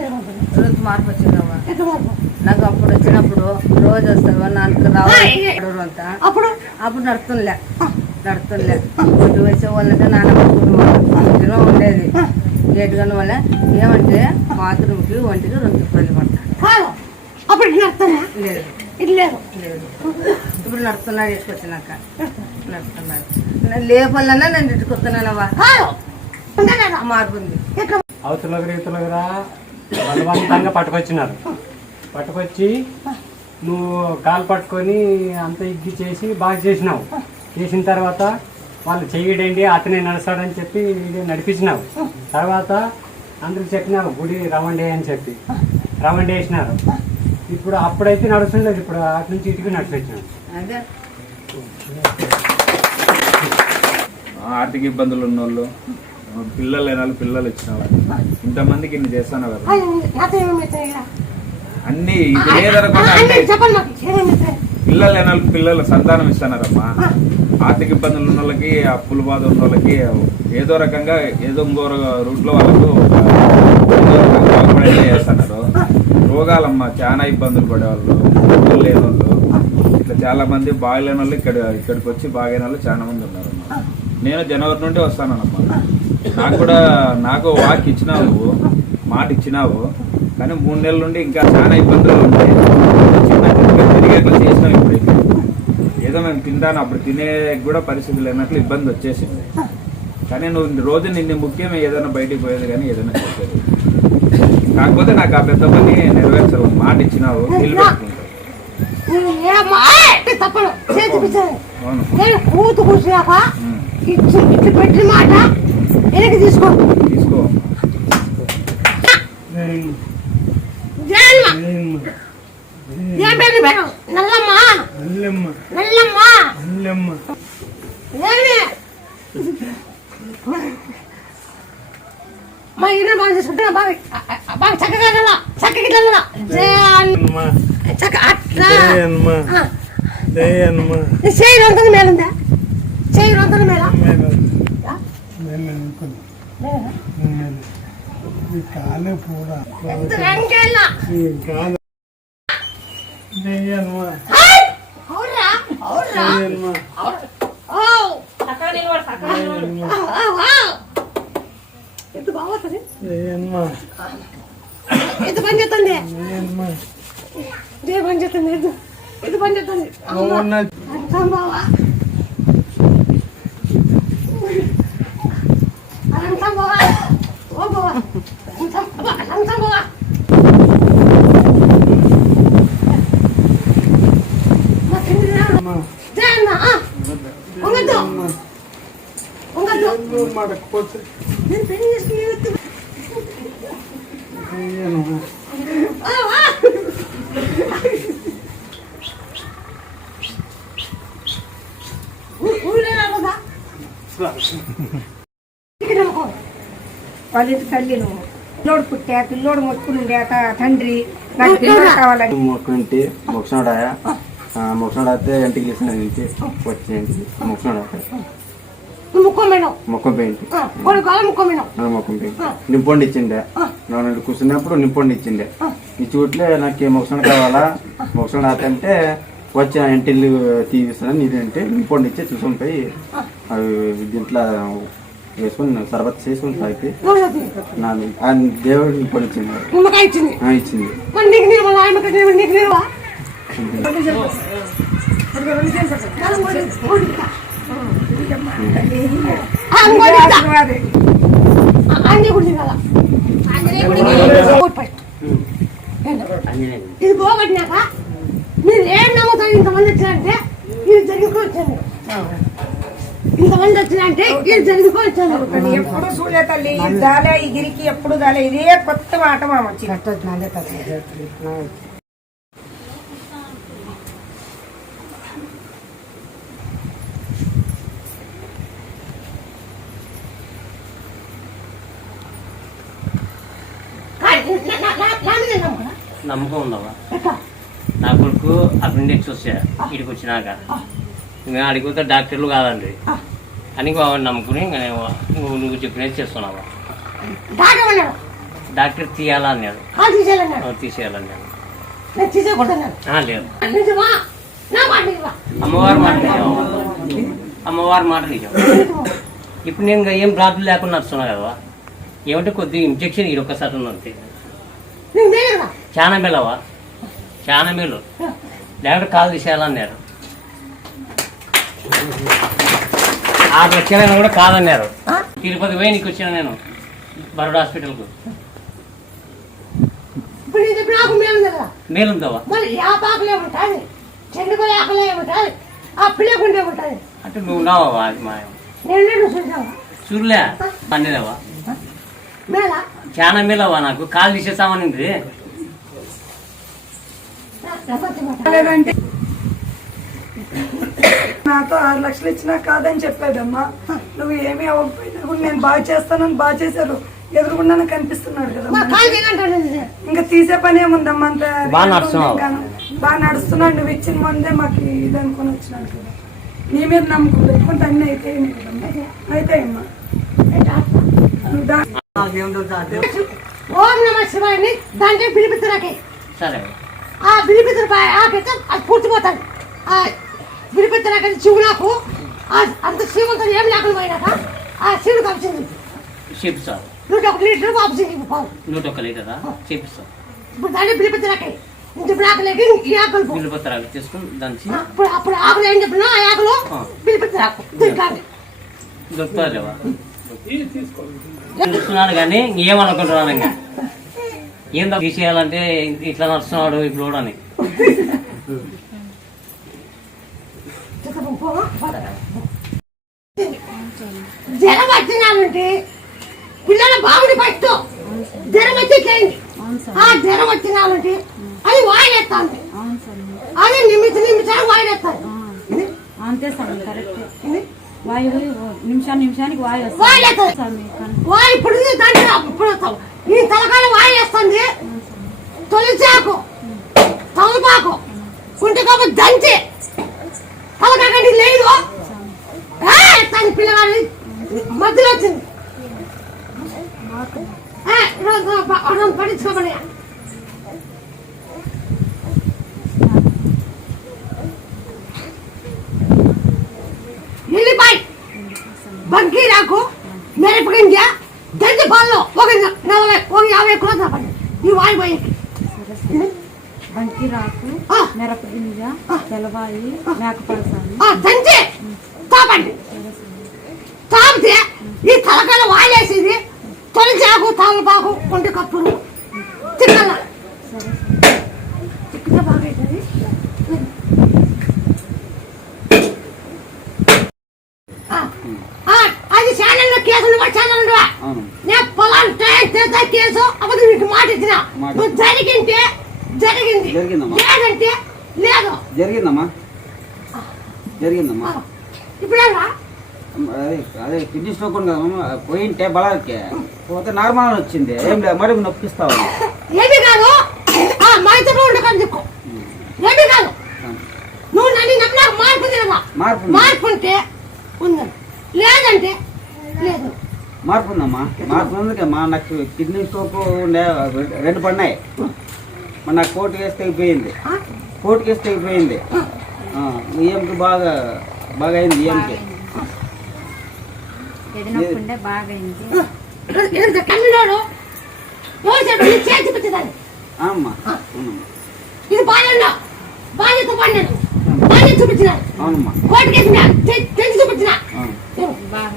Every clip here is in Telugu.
ఋతు మార్పు వచ్చిందవ్వ నాకు అప్పుడు వచ్చినప్పుడు రోజు వస్తావా నాకు రావాలి అంతా. అప్పుడు? అప్పుడు నడుతుందిలే నడుతుందిలే ఒంటి వచ్చే వాళ్ళంటే నాన్న కుటుంబం ఉండేది. లేటుగా వల్ల ఏమంటే బాత్రూమ్కి ఒంటికి రెండు రూపాయలు పడతాను అప్పుడు లేదు. లేదు. ఇప్పుడు నడుస్తున్నాడు తీసుకొచ్చినాక నడుస్తున్నాడు లేపల్లన్నా నేను లేదా? మార్పు ఉంది. అవతలకి రీతులుగా బలవంతంగా పట్టుకొచ్చినారు. పట్టుకొచ్చి నువ్వు కాలు పట్టుకొని అంత ఇగ్గి చేసి బాగా చేసినావు. చేసిన తర్వాత వాళ్ళు చెయ్యడండి అతనే నడుస్తాడని చెప్పి ఇది నడిపించినావు. తర్వాత అందరూ చెప్పినావు గుడి రవండి అని చెప్పి. రవండి వేసినారు. ఇప్పుడు అప్పుడైతే నడుస్తుండదు ఇప్పుడు అటు నుంచి ఇటుకి నడిపించినావు అదే. ఆర్థిక ఇబ్బందులు ఉన్న వాళ్ళు పిల్లలు లేని వాళ్ళు పిల్లలు ఇచ్చిన వాళ్ళు ఇంతమందికి ఇన్ని చేస్తాను కదా. అన్ని ఇది పిల్లలు లేని వాళ్ళు పిల్లలు సంతానం ఇస్తున్నారమ్మా ఆర్థిక ఇబ్బందులు ఉన్న వాళ్ళకి అప్పుల బాధ ఉన్న వాళ్ళకి ఏదో రకంగా ఏదో ఇంకో రూట్లో వాళ్ళకు చేస్తున్నారు. రోగాలమ్మా చాలా ఇబ్బందులు పడేవాళ్ళు లేని వాళ్ళు ఇట్లా చాలా మంది బాగలేని వాళ్ళు ఇక్కడ ఇక్కడికి వచ్చి బాగైన వాళ్ళు చాలా మంది ఉన్నారు నేను జనవరి నుండి వస్తానమ్మా నాకు కూడా నాకు వాక్ ఇచ్చినావు నువ్వు మాట ఇచ్చినావు కానీ మూడు నెలల నుండి ఇంకా చాలా ఇబ్బందులు ఉంటాయి చిన్న చిన్నగా తిరిగేట్లా చేసినాం ఇప్పుడైతే ఏదో మేము తింటాను అప్పుడు తినే కూడా పరిస్థితి లేనట్లు ఇబ్బంది వచ్చేసింది. కానీ నువ్వు రోజు నిన్ను ముఖ్యం ఏదైనా బయటికి పోయేది కానీ ఏదైనా చేసేది. కాకపోతే నాకు ఆ పెద్ద పని నెరవేర్చాలి మాట ఇచ్చినావు అవును. కూతు కూర్చున్నాక. ఇచ్చి పెట్టిన మాట వెనక్కి తీసుకో. తీసుకో. ఏం పేరు పేరు? నల్లమ్మ. నల్లమ్మ. ఏమి మా ఇల్లు బాగా చేసుకుంటున్నా బాగా బాగా చక్కగా చక్కగా వెళ్ళాలా జయమ్మ. చక్క అట్లా. ఆ. నీ చేయి అంతా మేలుందా? చేయి అంతా మేలా. ఎంత రంగేళ్ళ అవురా అవురా ఓ! ఎంత బాగుంటుంది ఎంత పని చేస్తుంది? ఇదే పని చేస్తుంది ఇది. పని చేస్తుంది? అర్థం బావా అనంతం బావా ఓ బావా అనంతం బావా అనంతం బావా మా తండ్రి రాడు. జయన్న, ఆ. ఉంగద్దు. ఉంగద్దు. నేను పెళ్ళి చేసుకునే వ్యక్తి. ఆ, ఆ. ఊ- ఊళ్ళో రాకూడదా? ఇక్కడ అనుకో. వాళ్ళ ఇంటి తల్లి నువ్వు. పిల్లోడు పుట్టా పిల్లోడు మొక్కునుండాక తండ్రి నాకు పిల్లోడు కావాలని. మొక్కంటి మొక్షనుడాయ మొక్షనుడైతే ఇంటికి తీసిన నుంచి వచ్చి ఇంటికి మొక్కం పెయింట్. మొక్కం పెయింట్ నింపొండి ఇచ్చిండే. నేను కూర్చున్నప్పుడు నింపొండి ఇచ్చిండే. ఇచ్చి ఉట్లే నాకు మొక్షణ కావాలా? అంటే వచ్చి ఆ ఇంటిల్లు తీపిస్తాను ఇదంటే నింపొండి ఇచ్చి చూసుకొని పోయి అవి దీంట్లో వేసుకొని సర్బత్ చేసుకొని తాగితే? నా దేవుడు నింపొండి ఇచ్చింది. ఇచ్చింది. నీకు అన్ని గుడి కదా ఇది పోగొట్టినాక మీరు ఏం నమ్ముతారు? ఇంతమంది వచ్చినారంటే ఇది జరిగిపోయి వచ్చాను ఇంతమంది వచ్చినారంటే ఇది జరిగిపోయి వచ్చాను ఎప్పుడు చూడలే తల్లి. దాలే ఈ గిరికి ఎప్పుడు దాలే. ఇదే కొత్త మాట మామ కానీ నా- నా- నా- నా మీద నమ్మకం ఉందమ్మా. నా కొడుకు అపెండిక్స్ వచ్చా ఇక్కడికి వచ్చినాక. ఇంకా అడిగితే డాక్టర్లు కాదండి. అని బాగా నమ్ముకుని నువ్వు నువ్వు చెప్పినది చేస్తున్నావా. డాక్టర్ తీయాలా అన్నాడు. తీసేయాలన్నాడు. లేదు. అమ్మవారి మాట నిజం. అమ్మవారి మాట నిజం. ఇప్పుడు నేను ఏం ప్రాబ్లం లేకుండా నడుస్తున్నా కదా. ఏమంటే కొద్దిగా ఇంజక్షన్ ఇది ఒక్కసారి ఉంది అంతే చాలా మేలవా చాలా మేలు. డాక్టర్ కాలు తీసేయాలన్నారు. ఆరు లక్షలైనా కూడా కాదన్నారు. ఆ? తిరుపతి పోయి నీకు వచ్చిన నేను బరోడా హాస్పిటల్కు. మేలుందవా ఆ ఆ అంటే నువ్వు చూడలే. మేలా? చాలా మేలవా నాకు? కాలు మాట లేదంటే నాతో ఆరు లక్షలు ఇచ్చినా కాదని చెప్పేదమ్మా నువ్వు ఏమీ అవ్వకపోయినా కూడా నేను బాగా చేస్తానని బాగా చేశారు. ఎదురుగుండానే కనిపిస్తున్నాడు కదా. ఇంకా తీసే పని ఏముందమ్మా అంత బాగా నడుస్తున్నాడు. నువ్వు ఇచ్చిన ముందే మాకు ఇది అనుకుని వచ్చినాడు కదా. నీ మీద నమ్మకం పెట్టుకుంటే అన్నీ అయితే అయితాయమ్మా. నువ్వు దా ఓం నమ శివాయని. దాంట్లో పిలిపిత్తరాకే సరే. ఆ బిలిపిత్తర ఆకైతే అది పూర్తిపోతాడు ఆ బిలిపిత్తరాకైతే శివు నాకు ఆ అంత శివంతో ఏం లేకుండా పోయినాక ఆ శివుడు కలిసింది చెప్పు సార్ నూట ఒక లీటర్ ఆక్సిజన్ పావు. నూట ఒక్క లీటరా? చెప్పిస్తాం ఇప్పుడు దాన్ని ఆకలేక ఈ ఆకలి పత్రాలు తీసుకుని దంచి అప్పుడు అప్పుడు ఆకులు ఏం చెప్పినా ఆ ఆకులు ఆ. బిలిపిత్తరాకు తింటాను దొరుకుతుంది చూస్తున్నాను కానీ ఏమనుకుంటున్నాను ఇంకా? ఏందో తీసేయాలంటే ఇట్లా నడుస్తున్నాడు ఇప్పుడు అని. జ్వరం వచ్చినానంటే పిల్లల బాగుడి పట్టు జ్వరం ఆ జ్వరం వచ్చినానంటే అది అది నిమిషం నిమిషానికి వాయినెత్తాను అంతే స్వామి కరెక్ట్. వాయువు నిమిషాన్ని నిమిషానికి వాయు వాయి ఇప్పుడు దాంట్లో ఇప్పుడు వస్తాం. ఈ తలకాయ వాయి వేస్తుంది తొలిచాకు తలపాకు కుంటికాపు దంచి. తలకాకండి లేదు. ఏ, ఎత్తాను పిల్లగాడి మధ్యలో వచ్చింది. ఏ, రోజు ప- రోజు పట్టించుకోమని. ఎల్లిపాయ బగ్గీరాకు మిరపగింజ దంచి పాలలో ఒక నలభై ఒక యాభై కూడా తప్పండి ఈ వాయిపోయేకి బంకి రాకు ఆ. మిరపగింజ తెలవాయి ఆ. దంచి తాపండి తాపితే ఈ తలకాయలు వాయేసేది తొలి చాకు తామపాకు కొంటి కప్పులు తిక్కల తిక్కితే బాగైతుంది ఆ, ఆ, అది ఛానల్లో కేసులు కూడా ఛానల్ ఉండవా అవును నేను పొలాలు టైం చేస్తా కేసు అప్పుడు నీకు మాట ఇచ్చిన. నువ్వు జరిగింటే జరిగింది. లేదంటే లేదు. జరిగిందమ్మా. జరిగిందమ్మా. ఇప్పుడు? అదే కిడ్నీ స్ట్రోక్ ఉంది కదమ్మా. పోయింటే బలానికి పోతే నార్మల్ వచ్చింది. ఏం లేదు మరి నొప్పిస్తావు? ఏమీ కాదు. ఆ మైత్రిలో ఉండకని చెప్పు. ఏమీ కాదు. నువ్వు నన్ను నమ్మినాక మార్పు మార్పు. మార్పు ఉంటే ఉందని. లేదంటే లేదు. మార్పు ఉందమ్మా. మార్పు ఉందికమ్మా నాకు కిడ్నీ స్ట్రోక్ ఉండే రెండు పడినాయి. మరి నాకు కోర్టు కేసు తెగిపోయింది? కోర్టు కేసు తెగిపోయింది. ఈఎంకి బాగా బాగా అయింది ఈఎంకి అమ్మా ఇది బాగా బాధ్యత బాధ్యత అవునమ్మా. కోర్టు కేసు తెచ్చి చూపించిన. అవును బాగా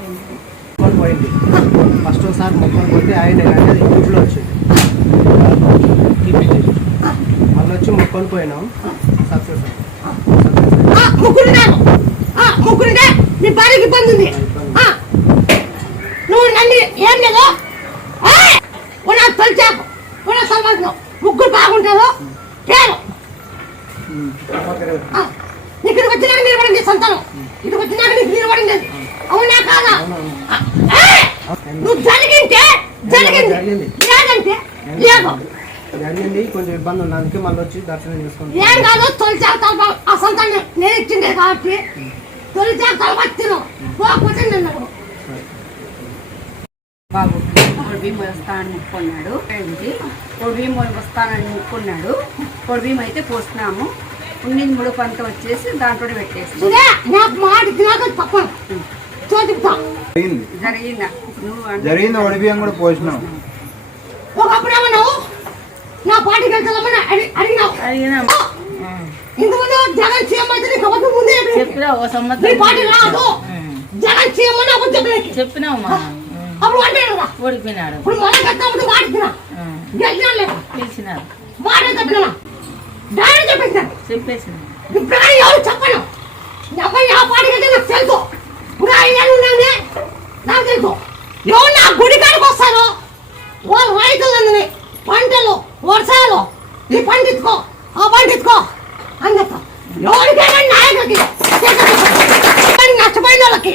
పోయింది ఫస్ట్ ఒకసారి మొక్కలు పోతే ఆయన కానీ అది ఇంట్లో వచ్చింది. మళ్ళీ వచ్చి మొక్కలు పోయినాం సక్సెస్ భార్యకి ఇబ్బంది ఉంది. నువ్వు నన్ను ఏం లేదు? ఉన్న తొలిచాపు ఉన్న ముగ్గురు బాగుంటారు? పేరు ఇక్కడికి వచ్చినాక నిలబడింది సంతానం. ఇక్కడికి వచ్చినాక నీకు నిలబడింది అవునా కాదా! నువ్వు జరిగింటే జరిగింది. జరిగింది. లేదంటే లేదు జరిగింది. కొంచెం ఇబ్బంది ఉంది. అందుకే మళ్ళీ వచ్చి దర్శనం చేసుకుంటాం. ఏం కాదు తలప నేను కాబట్టి. తలప తిను. పోకపోతే నన్ను అడుగు. బాబు పొడి బియ్యం వస్తానని ముక్కున్నాడు. ఏంటి? పొడి బియ్యం వస్తానని ముక్కున్నాడు. పొడి బియ్యం అయితే పోస్తున్నాము. ఉండింది మూడు పంత వచ్చేసి దాంట్లో పెట్టేసి నాకు మాట తినాక తప్పను జరిగింది. జరిగిందా? ఒడి బియ్యం కూడా పోసినాం. ఒకప్పుడు ఏమన్నావు? నా పార్టీకి వెళ్తామని అడి- అడిగినావు. అడిగినా. ఇంతకుముందు జగన్ సీఎం అయితే నీకు అబద్ధం ముందే నీ పార్టీ రాదు. జగన్ సీఎం అని చెప్పినావు మా అప్పుడు అంటే కదా ఓడిపోయినాడు. ఇప్పుడు మొదలు కట్టినప్పుడు మాట తినా గెలిచినా లేదా? పిలిచినారు మాట చెప్పినా డాడీ చెప్పేసాను. చెప్పేసినారు ఇప్పుడు ఎవరు చెప్పను? ఎవరు ఆ పార్టీకి అయితే నాకు తెలుసు. ఐదేళ్ళు ఉన్నానే నాకు తెలుసు. ఎవరు నా గుడి కాడికి వస్తారో వాళ్ళు రైతులందరినీ పంటలు వర్షాలు ఈ పండించుకో ఆ పండించుకో అని చెప్తా. ఎవరికైనా నాయకులకి నష్టపోయిన వాళ్ళకి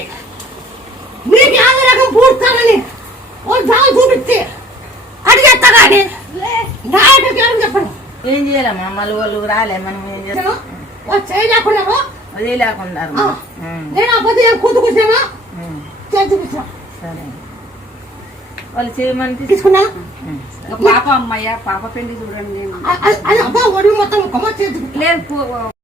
మీకు యాభై రకం పూర్తానని ఒక జాబ్ చూపించి అడిగేస్తా కానీ నాయకులకి ఎవరు చెప్పండి ఏం చేయాలమ్మా? మళ్ళీ వాళ్ళు రాలే మనం ఏం చేస్తాం? వాళ్ళు చేయలేకున్నారు. అదే లేకుండా నేను అబద్ధం ఏం కూతు కూర్చున్నా సరే. వాళ్ళు చేయమని తీసుకున్నా? పాప అమ్మయ్య పాప పెళ్ళి చూడండి. లేదు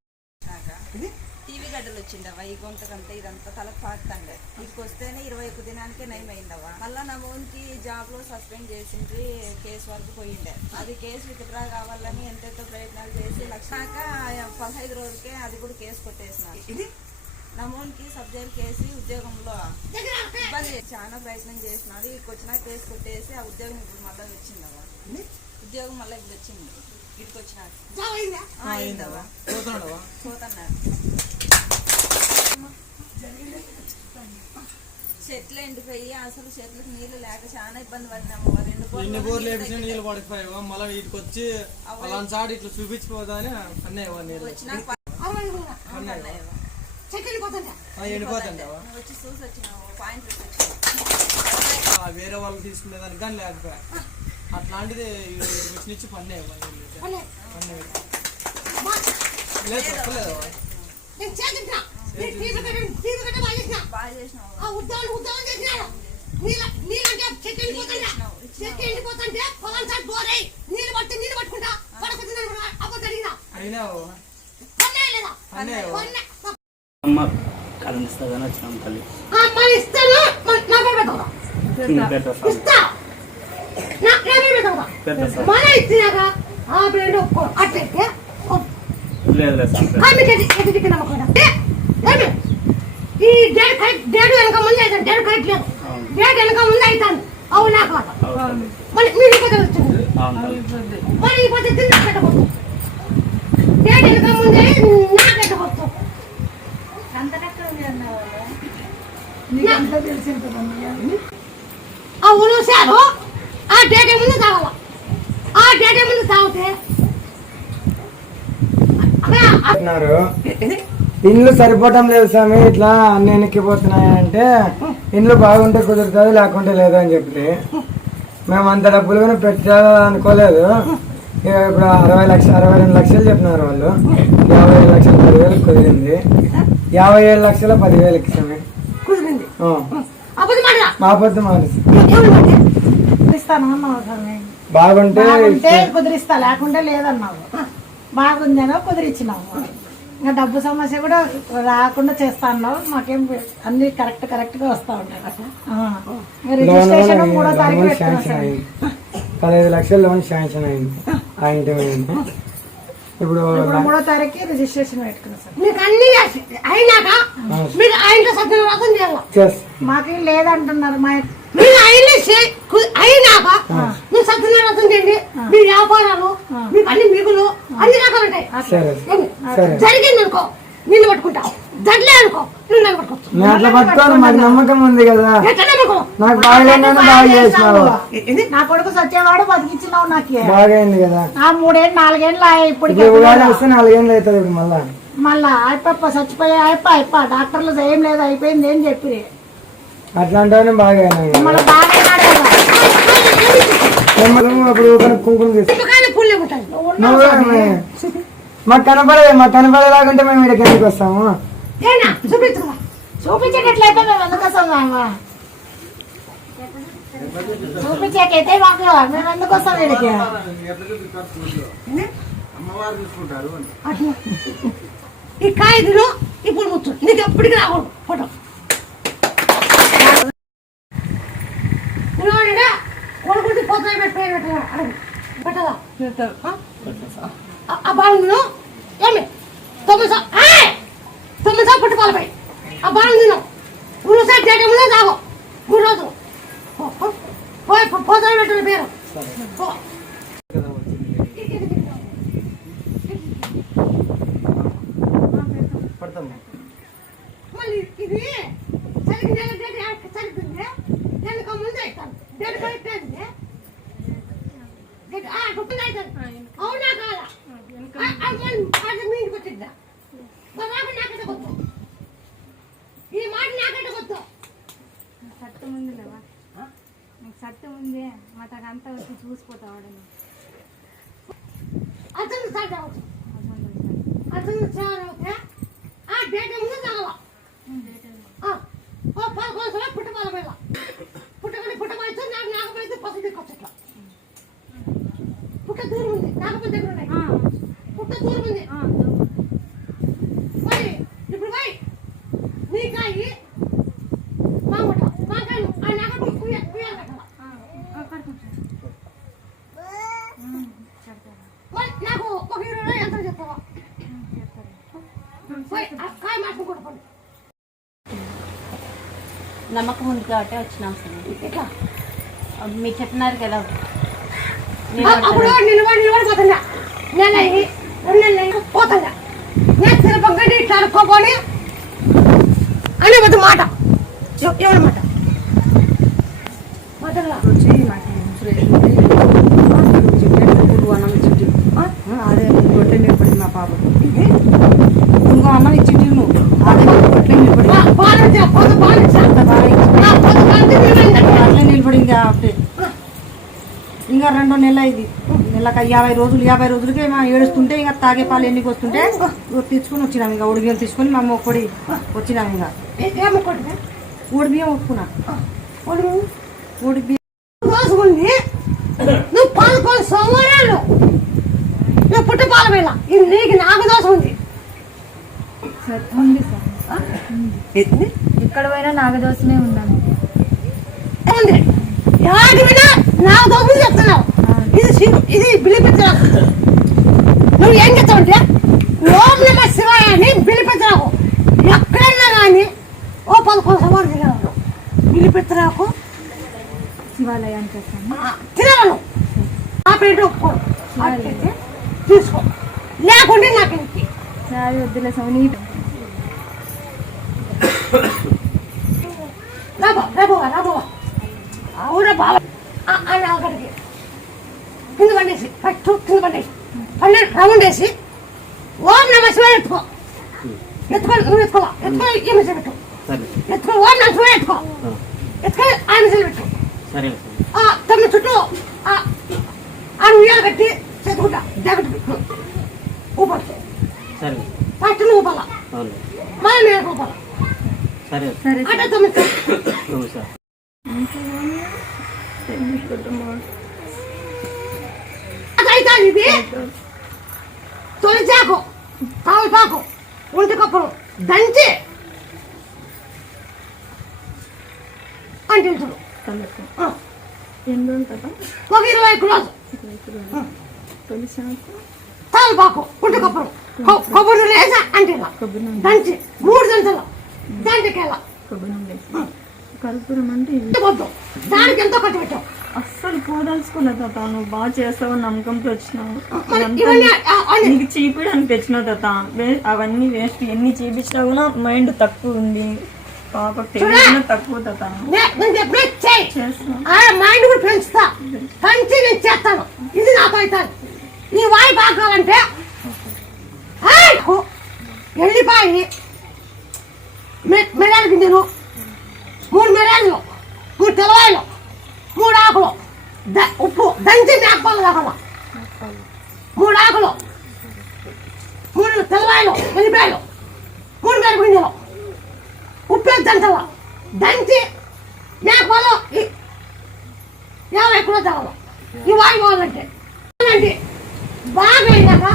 ఈ గొంతకంతా ఇదంతా తలకు పాకుతాండే వస్తేనే ఇరవై ఒక్క దినానికే నయమైందవా మళ్ళా నా మోన్కి జాబ్లో సస్పెండ్ చేసిండ్రి కేసు వరకు పోయిండే. అది కేసు విత్డ్రా కావాలని ఎంతెంతో ప్రయత్నాలు చేసి లక్షాక పదహైదు రోజులకే అది కూడా కేసు కొట్టేసినారు. ఇది? నా మోన్కి సబ్జెక్ట్ కేసి ఉద్యోగంలో ఇబ్బంది. చాలా ప్రయత్నం చేసినారు. ఇక్కడికి వచ్చినా కేసు కొట్టేసి ఆ ఉద్యోగం ఇప్పుడు మళ్ళీ వచ్చిందవా ఉద్యోగం మళ్ళీ ఇప్పుడు వచ్చింది. ఇక్కడికి వచ్చినాక అయిందవా పోతున్నాడు. చెట్లు ఎండిపోయి అసలు చెట్లకు నీళ్ళు లేక చాలా ఇబ్బంది పడినాము. రెండు ఎన్ని బోర్లు వేపించిన నీళ్ళు పడిపోయావా మళ్ళీ వీటికి వచ్చి అలాంటి చాటు ఇట్లా చూపించిపోదా అని అన్నయ్యవా నీళ్ళు వచ్చినా పన్నాయవా చెట్లు పోతుంటా ఆ, ఎండిపోతుంటావా నువ్వు వచ్చి చూసి వచ్చినావు. పాయింట్ వచ్చినావు. ఆ, వేరే వాళ్ళు తీసుకునే దానికి కానీ లేకపోయా. అట్లాంటిది వచ్చినిచ్చి పన్నేవా నీళ్ళు లేదు చెప్పలేదా అమ్మ కరణిస్తుందని వచ్చినాం తల్లి. లేదు లేదు సార్ ఈ డేట్ కరెక్ట్ డేట్ వెనక ముందు అయితే డేట్ కరెక్ట్ లేదు. డేట్ వెనక ముందు అవుతాను. అవునా కాదు అవును. మరి మీరు ఇప్పుడు వచ్చింది? అవును. మరి ఈ పద్ధతి నాకు పెట్టకూడదు. డేట్ వెనక ముందే నాకు తెలిసి ఉంటుందమ్మయ్య ఆ డేట్ ముందు తాగాల ఆ డేట్ ముందు తాగితే ఇండ్లు సరిపోవటం లేదు స్వామి ఇట్లా అన్ని వెనక్కిపోతున్నాయి అంటే ఇండ్లు బాగుంటే కుదురుతుంది లేకుంటే లేదు అని చెప్పి. మేము అంత డబ్బులు కూడా పెట్టాలనుకోలేదు. ఇప్పుడు అరవై లక్షలు అరవై రెండు లక్షలు చెప్పినారు వాళ్ళు. యాభై ఏడు లక్షలు పదివేలు కుదిరింది. యాభై ఏడు లక్షల పదివేలకి స్వామి. కుదిరింది? మా మానేసి బాగుంటే కుదిరిస్తా లేకుంటే లేదన్నావు. బాగుందేనో కుదిరించినావు ఇంకా డబ్బు సమస్య కూడా రాకుండా చేస్తా అన్నావు మాకేం అన్ని కరెక్ట్ కరెక్ట్గా వస్తా ఉంటాయి ఆ. ఇంకా రిజిస్ట్రేషన్ మూడో తారీఖు పదహైదు లక్షల లోన్ శాంక్షన్ అయింది. ఇప్పుడు మూడో తారీఖు రిజిస్ట్రేషన్ పెట్టుకున్నా సార్. మీకు అన్ని అయినాక మీరు ఆయనతో మాకేం లేదంటున్నారు. మా మీరు అయినాక సత్యనారాయణ చేయండి మీ వ్యాపారాలు మీకు అన్ని మిగులు అన్ని రకాలు ఉంటాయి జరిగింది అనుకో నిన్ను పట్టుకుంటా జడ్లే అనుకో నిన్ను నేను పట్టుకోవచ్చు నేను అట్లా పట్టుకోను మాకు నమ్మకం ఉంది కదా. నాకు బాగలేదని బాగా చేసినావు. నా కొడుకు సత్యవాడు నాకు. బాగైంది కదా. ఆ మూడేళ్ళు నాలుగేళ్ళు ఆయ్ ఇప్పటికి ఇప్పుడు ఉగాది వస్తే నాలుగేళ్ళు అవుతుంది ఇప్పుడు మళ్ళా. మళ్ళా అయిపోయి చచ్చిపోయి అయిపో అయిపో. డాక్టర్లు ఏం లేదు అయిపోయింది ఏం చెప్పి. అట్లాంటివన్నీ బాగా అప్పుడు కుంకుమ మాకు కనపడదు మాకు కనపడేలాగుంటే మేము ఇక్కడికి ఎందుకు వస్తాము? ఏనా? చూపించుకో చూపించేటట్లయితే మేము ఎందుకు వస్తాం చూపించాకైతే మాకు మేము ఎందుకు వస్తాం అట్లా. ఈ ఇప్పుడు నీకు ఎప్పటికీ రాకూడదు. ఫోటో నువ్వు కొడుకుంటే పోతాయి పెట్టి పేరు పెట్టదా అడగ పెట్టదా ఆ- ఆ బాగుంది నువ్వు ఏమి తొమ్మిది సా ఏయ్! తొమ్మిది సార్లు పుట్టుకోవాలి ఆ బాగుంది నువ్వు మూడు సార్లు చేయడంలో తాగు మూడు రోజులు పో, పో. పోయి పోతాయి పెట్టిన పేరు సత్తు ముందే మా అంతా వచ్చి చూసిపోతావాడు అతను అతను స్టార్ట్ అవుతే ఆ డేట్ ముందు తాగల ఓ పదకొండు సಲ పుట్టబాల మీద పుట్టకొని పుట్టబాయితే నాకు నాగపడితే పసి దిక్కొచ్చట్ల పుట్ట దూరం ఉంది నాగపల్లి దగ్గర ఉన్నాయి పుట్ట దూరం ఉంది మరి ఇప్పుడు పోయి నీకాయి మామట మాకాయలు ఆ నాగపల్లి కుయ్య కుయ్యాలి కట్టాల మరి నాకు ఒక ఇరవై రోజులు ఎంత చెప్తావా పోయి ఆ కాయ మాత్రం కొట్టుకోండి నమ్మకం ఉంది కాబట్టి వచ్చినాం సార్. మీరు చెప్పినారు కదా. పోతుందా నెల అయ్యి రెండు నెలలు అయ్యి పోతుందా నేను తిరుపతి ఇట్లా అనుకోపోని అనే వద్దు మాట ఎవ- ఎవరి మాట మాటలా వచ్చి నాకు ఇన్సూరెన్స్ ఉంది. చెప్పాడు, పురుగు అన్నం ఇచ్చింటి అదే కొట్టే నిలబడి మా పాప పురుగు అన్నం ఇచ్చింటి నువ్వు అదే కొట్టే నిలబడి బాగా పొద్దు బాగా అంత బాగా ఇచ్చింది. ఆ పొద్దు బాగా అట్లే నిలబడింది అప్పుడే ఇంకా రెండో నెల ఇది. నెలకు యాభై రోజులు యాభై రోజులకి మా ఏడుస్తుంటే ఇంకా తాగే పాలు ఎన్నికి వస్తుంటే తెచ్చుకొని వచ్చినాం ఇంకా. ఉడిబియ్యం తీసుకొని మా మొక్కడి వచ్చినాం ఇంకా. ఏమనుకుంటుంది ఊడి బియ్యం ఒప్పుకున్నా. ఒడుగు ఊడి బియ్యం రోజుకుంది నువ్వు నువ్వు పుట్టి పాల వేళ ఇది నీకు నాకు దోషం ఉంది. ఎక్కడ పోయినా నాగదోషమే ఉండాలి. ఎవరికి వినా నాకు దోషం చెప్తున్నావు. ఇది ఇది బిలిపించడం నువ్వు ఏం చెప్తావంటే ఓం నమ శివాయ అని బిలిపించరాకు ఎక్కడైనా కానీ ఓ పదకొండు సంవత్సరాలు తినగలను బిలిపించరాకు శివాలయానికి తినగలను ఆ పేట అట్లయితే తీసుకో. లేకుంటే నాకు ఇంటి. సార్ వద్దులే స్వామి నీ రాబో రాబో రాబో అవునా బావ. అని అక్కడికి. కింద పండేసి ఫస్ట్ కింద పండేసి పన్నెండు రౌండ్ వేసి ఓం నమ శివాయ ఎత్తుకో. ఎత్తుకో నువ్వు ఎత్తుకో ఎత్తుకో ఈ మెసేజ్ పెట్టు. సరే. ఎత్తుకో ఓం నమ శివాయ ఎత్తుకో. ఎత్తుకో ఆ మెసేజ్ పెట్టు. సరే. ఆ తొమ్మిది చుట్టూ ఆ ఆ ఉయ్యాలు కట్టి చెత్తుకుంటా జాకెట్ పెట్టు. ఊపడు. సరే. ఫస్ట్ నువ్వు ఊపాల? మళ్ళీ నేను ఊపాల? సరే. అంటే తొమ్మిది ఇది తొలిచాకు తమలపాకు ఒంటి కప్పులు. దంచి అంటించుడు. ఎన్ని ఒక ఇరవై కిలోలు తొలిసాకు తమలపాకు ఒంటి కప్పులు కొ- కొబ్బరి లేసా అంటిలా దంచి మూడు దంచలు దంచకేలా కొబ్బరి వేసి. కర్పూరం అంటే దానికి ఎంతో ఖర్చు పెట్టావు అస్సలు పోదలుచుకోలేదు తాత. నువ్వు బాగా చేస్తావు నమ్మకంతో వచ్చినావు. నీకు చీపిడానికి తెచ్చినావు తాత. అవన్నీ వేస్ట్. ఎన్ని చేపించినా కూడా మైండ్ తక్కువ ఉంది. పాపకు తెలియకుండా తక్కువ తాత. నే- నేను మైండ్ కూడా పెంచుతా. పెంచి నేను చేస్తాను. ఇది అవుతాను నీ వాయి బాగా కావాలంటే. ఆయ్! ఎల్లిపాయి మె- మిరియాల గింజలు మూడు మిరియాలు మూడు తెల్లవాయలు మూడు ఆకులు ద- ఉప్పు దంచి మేకపాలు కావాల మూడు ఆకులు మూడు తెల్లవాయలు ఎల్లిపాయలు మూడు మిరప గింజలు. ఉప్పు దంచాల. దంచి మేకపాలు యాభై కూడా తగల ఈ వాయి పోవాలంటే అంటే బాగా అయినాక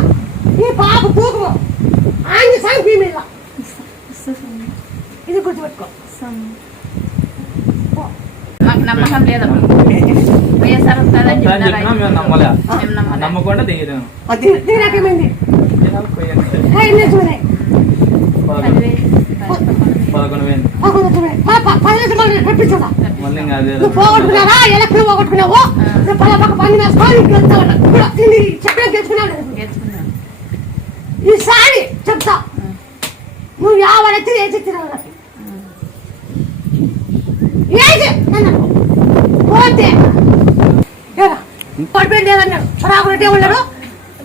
ఈ పాప తూకము ఆయన సంఖ్య మీద ఇది గుర్తుపెట్టుకో. నమ్మకం లేదమ్మా. వైఎస్ఆర్ వస్తుందని. నమ్మకుండా దిగదాం పదకొండు వేలు. పోగొట్టుకున్నావా? ఎలక్ట్రీ పోగొట్టుకున్నావు? నువ్వు పలా పక్క పని వేసుకొని చెప్పడం ఈసారి చెప్తా. నువ్వు వేసి తిరగదు ఏది నన్ను పోతే ఓడిపోయింది ఏమన్నాడు? పరాకులు ఉన్నాడు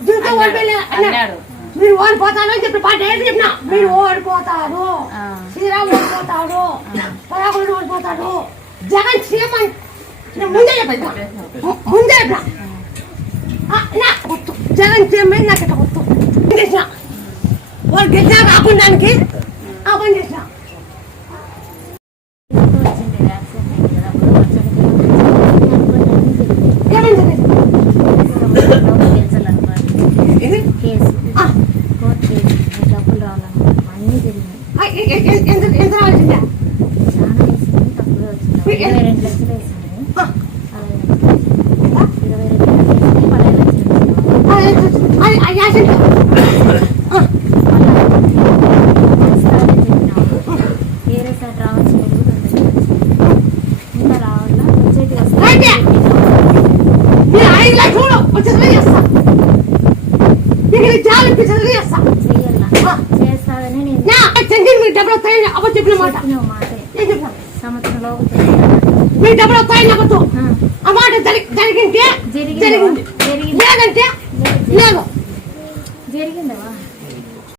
దీంతో ఓడిపోయింది అన్నాడు. మీరు ఓడిపోతాను అని చెప్పి పాట ఏంటి చెప్పిన? మీరు ఓడిపోతారు. శ్రీరామ్ ఓడిపోతాడు. పరాకులు ఓడిపోతాడు. జగన్ సీఎం అని ముందే చెప్పాను. ముందే చెప్పిన. నాకు గుర్తు. జగన్ సీఎం నాకు ఇట్లా గుర్తు? చేసిన? వాళ్ళు గెలిచా కాకుండా ఆ. పని చేసిన ఏమైంది ఇది? ఆ. ఆ, ఎ- ఎ- ఎ- ఎంత ఎంత రావాల్సిందే ఆ. ఆ, ఎంత వచ్చింది? అది ఆ యాసంటే. ఆ. రండి. మీరు ఐదు లక్షలు వచ్చేది చేస్తా మీకు ఇది జాలి ఇప్పించేది చేస్తా ఆ. నా చెందిన మీ డబ్బులు వస్తాయని అవ్వ చెప్పిన మాట నేను చెప్పిన వస్తాయని నమ్మద్దు ఆ. మాట జరి- జరిగింటే జరిగింది? లేదంటే లేదు.